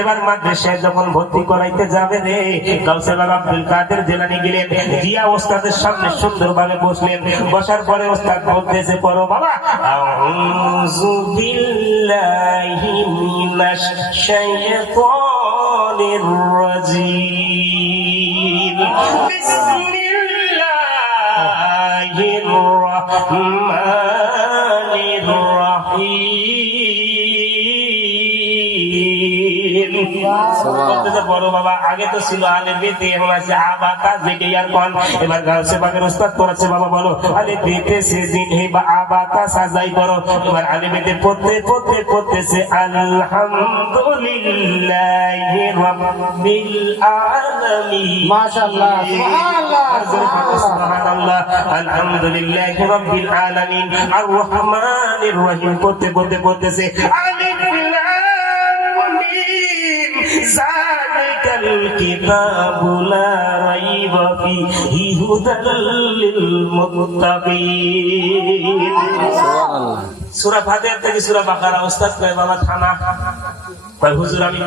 এবার মাদ্রাসায় যখন ভর্তি করাইতে যাবে রে, গাউসে বাবা আব্দুল কাদের জিলানী গেলেন, গিয়া ওস্তাদের সামনে সুন্দরভাবে বসলেন। বসার পরে ওস্তাদ বলতেছে, পড়ো বাবা, আউযু বিল্লাহি মিনাশ শাইতানির রাজীম, বিসমিল্লাহির রহমানির রহিম। বড় বাবা আগে তো ছিল আলে বেতে, এখন আছে আবাতা যেকে ইয়ার কোন। এবার গাউসে বাগের ওস্তাদ পড়াচ্ছে, বাবা বলো আলে বেতে সে দিন হে বা আবাতা সাজাই করো। এবার আলে বেতে পড়তে পড়তে পড়তেছে আলহামদুলিল্লাহি রাব্বিল আলামিন। মাশাআল্লাহ, সুবহানাল্লাহ, সুবহানাল্লাহ, আলহামদুলিল্লাহি রাব্বিল আলামিন আর রহমানির রহিম। পড়তে পড়তে পড়তেছে আলিফ লাম মিম যালিকাল কিতাবু লা রাইবা ফীহি হুদাল লিল মুত্তাকিন। সুবহানাল্লাহ। সূরা ফাতিহা থেকে সূরা বাকারা ওস্তাদ কয়, বাবা থামা। কয় হুজুর আমি